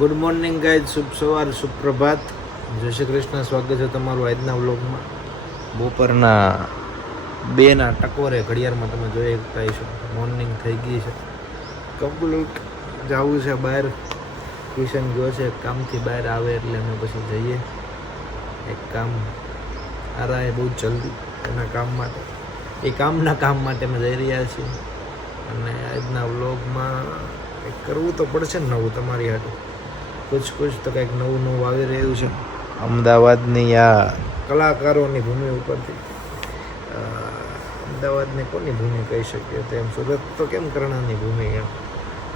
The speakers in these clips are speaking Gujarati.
ગુડ મોર્નિંગ ગાઈઝ, શુભ સવાર, સુપ્રભાત, જય શ્રી કૃષ્ણ. સ્વાગત છે તમારું આજના વ્લોગમાં. બપોરના 2ના ટકોરે ઘડિયાળમાં તમે જોઈ શકતા હશો મોર્નિંગ થઈ ગઈ છે કમ્પ્લીટ. જવું છે બહાર, કિશન ગયો છે કામથી બહાર, આવે એટલે અમે પછી જઈએ. એક કામ આરાય બહુ જલ્દી એના કામ માટે, એ કામના કામ માટે અમે જઈ રહ્યા છીએ. અને આજના વ્લોગમાં કંઈક કરવું તો પડશે ને નવું તમારી હાટું. કુછ તો કંઈક નવું આવી રહ્યું છે અમદાવાદની આ કલાકારોની ભૂમિ ઉપરથી. અમદાવાદને કોની ભૂમિ કહી શકીએ તો એમ, સુરત તો કેમ કરણાની ભૂમિ એમ,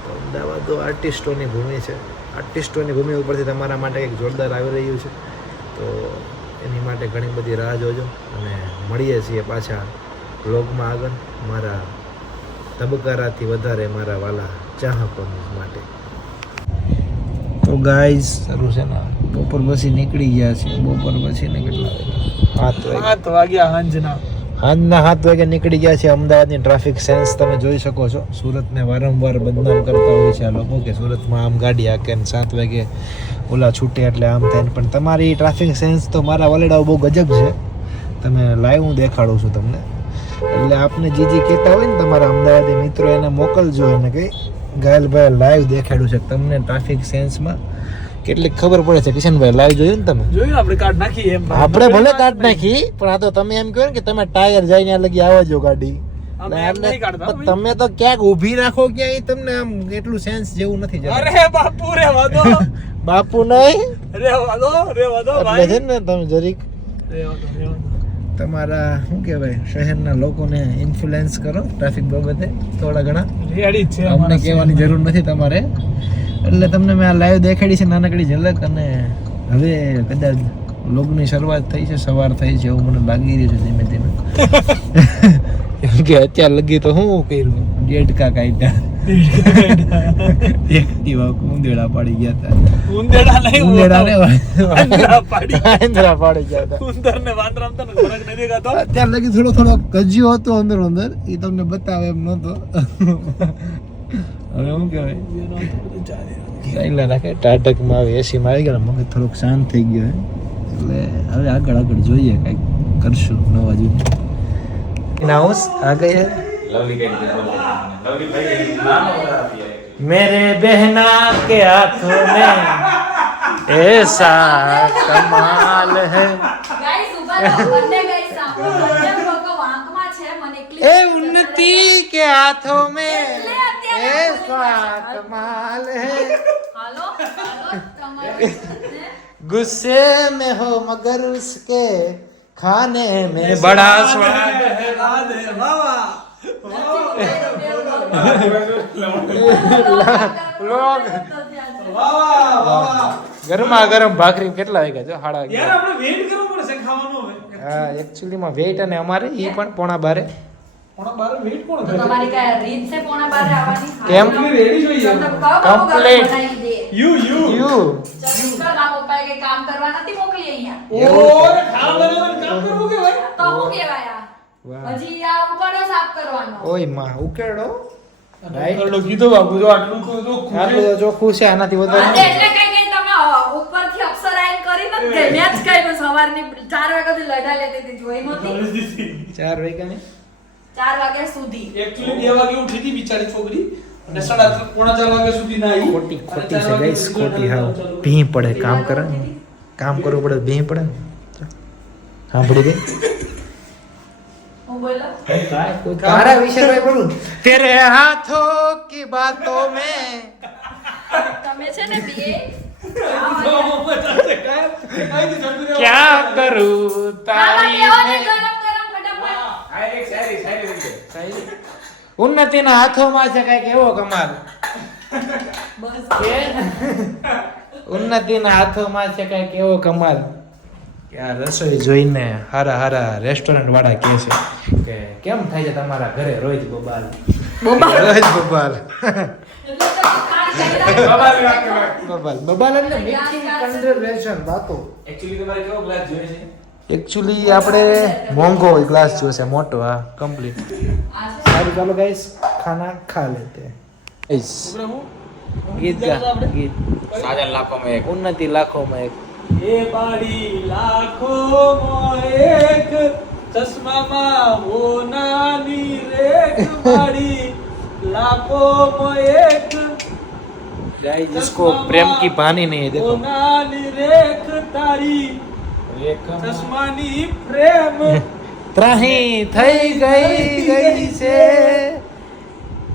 તો અમદાવાદ તો આર્ટિસ્ટોની ભૂમિ છે. આર્ટિસ્ટોની ભૂમિ ઉપરથી તમારા માટે કંઈક જોરદાર આવી રહ્યું છે, તો એની માટે ઘણી બધી રાહ જોજો. અને મળીએ છીએ પાછા વ્લોગમાં આગળ, મારા ધબકારાથી વધારે મારા વાલા ચાહકોની માટે. તો ગાઈઝ શરૂ છે ને, બપોર પછી નીકળી ગયા છે. બપોર પછી ને કેટલા 7 વાગ્યા સાંજના 7 વાગે નીકળી ગયા છે. અમદાવાદની ટ્રાફિક સેન્સ તમે જોઈ શકો છો. સુરતને વારંવાર બદનામ કરતા હોય છે આ લોકો કે સુરતમાં આમ ગાડી હાકે ને 7 વાગે ઓલા છૂટે એટલે આમ થાય, પણ તમારી ટ્રાફિક સેન્સ તો મારા વલેડાઓ બહુ ગજબ છે. તમે લાઈવ હું દેખાડું છું તમને, એટલે આપને જે કહેતા હોય ને તમારા અમદાવાદી મિત્રો એને મોકલજો, એને કંઈ ગાયલભાઈ લાઈવ દેખાડ્યું છે તમને ટ્રાફિક સેન્સમાં. કેટલીક ખબર પડે છે કિશનભાઈ, લાઈવ જોયું ને તમે? જોયું, આપણે કાઢ નાખી એમ, આપણે ભલે કાઢ નાખી, પણ આ તો તમે એમ કહો ને કે તમે ટાયર જઈને ત્યાં લગી આવજો ગાડી. તમે તો ક્યાંક ઊભી રાખો ક્યાંય, તમને આમ એટલું સેન્સ જેવું નથી. અરે બાપુ રેવા દો, બાપુ નહીં રેવા દો એટલે છે ને તમે જરીક તમારા શું કહેવાય શહેરના લોકોને ઇન્ફ્લુઅન્સ કરો ટ્રાફિક બાબતે થોડા ઘણા. રેડી છે, અમને કહેવાની જરૂર નથી તમારે. એટલે તમને મેં આ લાઈવ દેખાડી છે નાનકડી ઝલક. અને હવે કદાચ વ્લોગની શરૂઆત થઈ છે, સવાર થઈ છે એવું મને લાગી રહ્યું છે ધીમે ધીમે. કેમ કે અત્યાર લગી તો શું કર્યું, ડેડકા કાઢ્યા, એક્ટિવા ઉંદેડા પાડી ગયા હતા. ઉંદેડા પાડી ગયા હતા. ઉંદર ને વાંદરા તો ફરક નથી દેખાતો. અત્યાર લગી થોડો કજ્યો હતો અંદર એ તમને બતાવે એમ નતો. હવે શું કહેવાય, ચાલ્યા રાખે ટાટકમાં આવે, એસીમાં આવી ગયા, મગજ થોડોક શાંત થઈ ગયો. એટલે હવે આગળ જોઈએ કંઈક કરશું નવા જૂનું. हाउस आ गए हैं मेरे बहना के हाथों में ऐसा कमाल है. ए उन्नति के हाथों में ऐसा कमाल है. गुस्से में हो मगर उसके खाने में बड़ा स्वाद है. ગરમા ગરમ ભાખરી કેટલા વાગ્યા જો? 11:30. યાર આપણે વેઇટ કરવું પડશે ખાવાનું હવે. હા, એક્ચ્યુઅલી માં વેઇટ અને અમારે ઈ પણ 11:30 વેઇટ કોણ કરે? તમારી કઈ રીત છે 11:30 આવવાની? કેમ રેડી જોઈએ કમ્પ્લીટ યુ ચલ બાપુ પાય કે કામ કરવા નથી મોકલી અહીંયા. ઓર ખાવા બનાવવાનું કામ કરવું કે ભાઈ તો હું કેવાય હજી આ ઉકળો સાફ કરવાનો. ઓય માં ઉકેડો રાઈટ કીધું બાપુ, જો આટલું તો ચોખ્ખું છે, આનાથી વધારે એટલે કઈ તમે ઉપરથી અક્ષર આઈન કરી ન દે. મેચ કઈ પણ સવારની 4 વાગ્યાથી લડા લેતી હતી, જોઈ નહોતી? 4 વાગ્યા ને 4 વાગ્યા સુધી. એક્ચ્યુઅલી 2 વાગે ઉઠી હતી બિચારી છોકરી, અને 3:30 વાગ્યા સુધી ના આવી. ખોટી છે ગાઈસ, ખોટી. હા, ભી પડે કામ કરે, કામ કરવું પડે, ભી પડે. સાંભળી ગઈ? तारा विषय में बोलूं, तेरे हाथों की बातों में તમે છે ને બે क्या करूं तारीफ ઉન્નતિના હાથોમાં છે કઈક એવો કમાલ. ઉન્નતિના હાથોમાં છે કઈક એવો કમાલ કે આ રસોઈ જોઈને હારા રેસ્ટોરન્ટ વાળા કહે છે કે કેમ થાય છે તમારા ઘરે રોજ બબાલ. બબાલ એટલે મીઠી કન્વર્સેશન વાતો. એક્ચ્યુઅલી તમારે કેવો ગ્લાસ જોઈએ છે? એક્ચ્યુઅલી આપણે મોંઘો ગ્લાસ જોઈએ છે, મોટો. હા, કમ્પ્લીટ. સારું, ચાલો ગાઈસ ખાના ખા લેતે. ગીત ગા ગીત સાજન લાખો में एक ઉન્નતિ લાખોમાં એક એ બાડી લાખોમાં એક ચશ્મામાં હોનાની રેખ બાડી લાખોમાં એક गाइस जिसको प्रेम की कहानी नहीं है देखो હોનાની રેખ તારી ચશ્માની પ્રેમ ત્રાહી થઈ ગઈ છે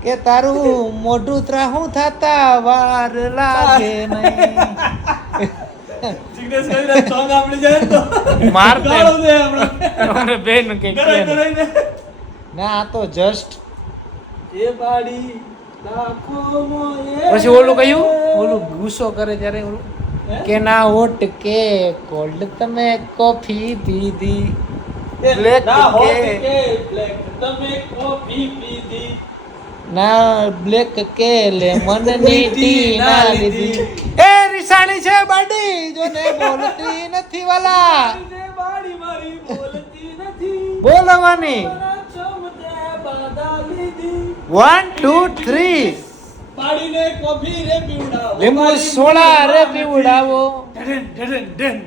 કે તારું મોઢું ત્રાહું થતા વાર લાગે નહીં જિગ્નેશ કરીને સોંગ આપણી જાય તો માર દે ગાળો દે આપણે બેન કે કરાઈને ના આ તો જસ્ટ એ બાડી લાખોમાં એક પછી ઓલું કયું ઓલું ગુસ્સો કરે ત્યારે ઓલું કે ના હોટ કે કોલ્ડ તમે કોફી પીધી બ્લેક ના હોટ કે કે બ્લેક તમે કોફી પીધી ના બ્લેક કે લેમન ની ટી ના લીધી એ રીસાણી છે બાડી જોને બોલતી નથી વાલા ને બાડી મારી બોલતી નથી બોલવાની મારા ચમતે બાદા લીધી 1 2 3 બાડીને કોફી રે પીવડાવો લીંબુ સોડા રે પીવડાવો ડન ડન ડન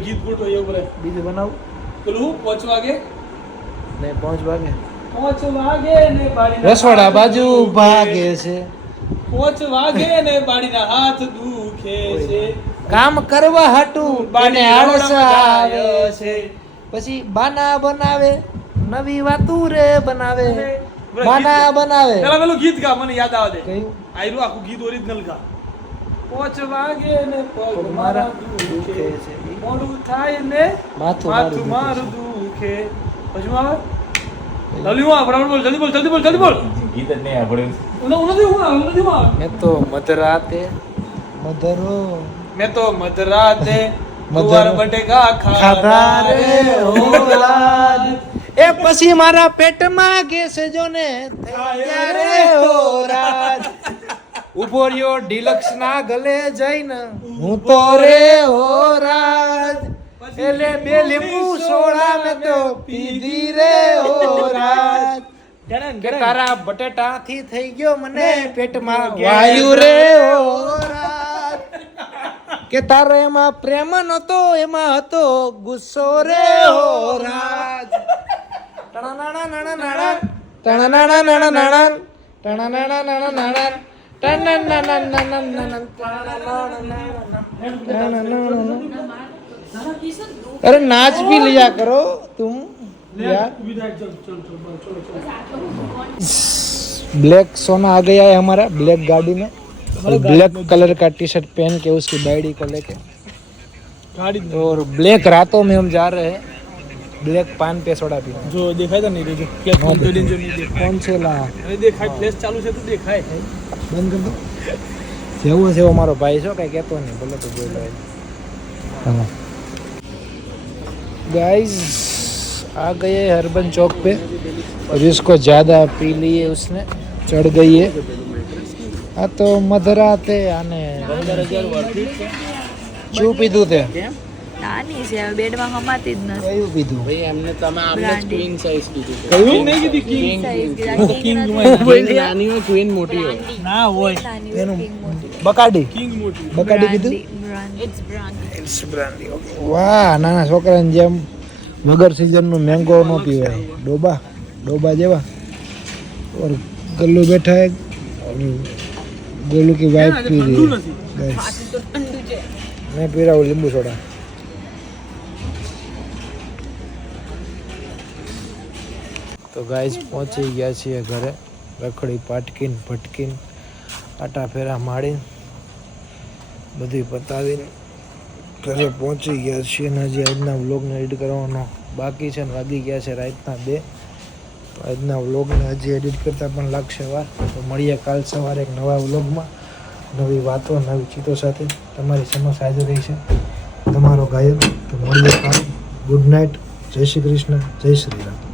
ગીત ગોઠો એ બરે બીજું બનાવું પેલું 5 વાગે ને 5 વાગે 5 વાગે ને બાડીના રસોડા બાજુ ભાગે છે 5 વાગે ને બાડીના હાથ દુખે છે કામ કરવા હાટું બાને આળસ આવે છે પછી બાના બનાવે નવી વાતું રે બનાવે બાના બનાવે પેલા પેલું ગીત ગા મને યાદ આવે દે કયું આયરું આખું ગીત ઓરિજિનલ ગા 5 વાગે ને પગ મારા મારા દુખે દુખે છે. મોડું થાય ને માથું માથું મારું દુખે પછી આવે જલ્દી આ બરાબર બોલ જલ્દી બોલ જલ્દી બોલ गीत नहीं है बड़े ઉનથી હું મેં તો મધરાતે મધરો मैं तो मधराते मधर- गुवार बटेका ખાધા રે હોરાજ એ પછી મારા પેટમાં ગેસ જો ને થયા રે હોરાજ ઉભો રહ્યો ડિલક્સ ના ગલે જઈને હું તો રે હોરાજ એટલે બે લીંબુ સોડા મેં તો પીધી રે હોરાજ કે તારા બટેટા થી થઈ ગયો મને પેટમાં વાયુ રે હોરાજ કે તારો એમાં પ્રેમ નતો એમાં હતો ગુસ્સો રે હોરાજ अरे नाच भी लिया करो तुम यार ब्लैक सोना आ गया है हमारा ब्लैक गाड़ी में और ब्लैक कलर का टी शर्ट पहन के उसकी बाइडी को लेके गाड़ी और ब्लैक रातों में हम जा रहे हैं ब्लैक पान पे सोडा पीने जो देखाय था नहीं रे जो फ्लैश हाँ, जो जो नहीं देखाय कौन से ला अरे देखाय फ्लैश चालू છે તો દેખાય બંધ કર દો જેવો જેવો મારો ભાઈ છો કઈ કહેતો નહીં બોલો તો બોલો हाँ गाइस आ गए हरबन चौक पे और इसको ज़्यादा पी लिए उसने चढ़ गई है आ तो मधराते आने 15000 वर्थ ઇટ છે શું પીધું તે નાની છે હવે બેડમાં હમાતી જ નથી કયું પીધું भाई हमने तो मैं आपने Branded. क्वीन साइज की थी કયું નહીં કીધી કિંગ કિંગ क्वीन नानी में क्वीन मोटी हो ના હોય એનું બકાડી કિંગ મોટી બકાડી કીધું ઇટ્સ બ્રાન્ડ ઇટ્સ બ્રાન્ડી વાહ નાના છોકરાને જેમ વગર સિઝનનું મેંગો ન પીવાય ડોબા જેવા और गल्लू बैठा है और गोलू की वाइफ पी रही है Guys, मैं पी रहा हूँ नींबू सोडा तो गाइस पहुंची गया છીએ ઘરે રખડી પાટકીને ભટકીને આટા ફેરા મારીને બધી પતાવીને ઘરે પહોંચી ગયા છીએ અને હજી આજના વ્લોગને એડિટ કરવાનો બાકી છે ને વાગી ગયા છે રાતના 2 તો આજના વ્લોગને હજી એડિટ કરતાં પણ લાગશે વાર તો મળીએ કાલ સવારે એક નવા વ્લોગમાં નવી વાતો નવી ચીતો સાથે તમારી સમક્ષ હાજર રહી છે તમારો ગાયક તો મળીએ કાલ ગુડ નાઇટ જય શ્રી કૃષ્ણ જય શ્રી રામ